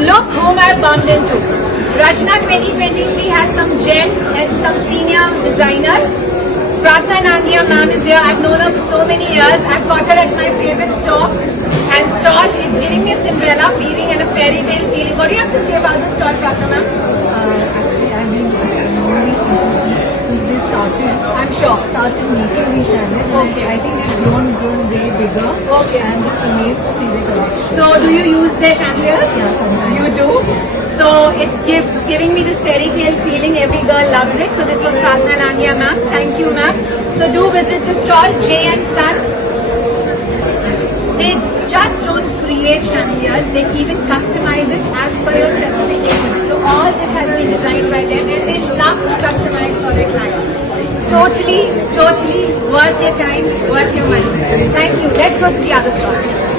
Look whom I've bumped into. Rachana 2023 has some gems and some senior designers. Pratna Nandia ma'am is here. I've known her for so many years. I've got her at my favorite store and stall. It's giving me a Cinderella feeling and a fairy tale feeling. What do you have to say about the stall, Pratna ma'am? Actually, I've been knowing these people since they started. I'm sure. Started making these chandeliers. Okay. I think they've grown way bigger. Okay. I'm just amazed to see the collection. So, do you use their chandeliers? Yeah, sometimes. You do? So, it's giving me this fairy tale feeling. Every girl loves it. So, this was Pratna Nandia ma'am. Thank you, ma'am. So, do visit the stall, J.N.Sons. They just don't create chandeliers. They even customize it as per your specifications. So, all this has been designed by them and they love to customize for their clients. Totally worth your time, worth your money. Thank you. Let's go to the other stall.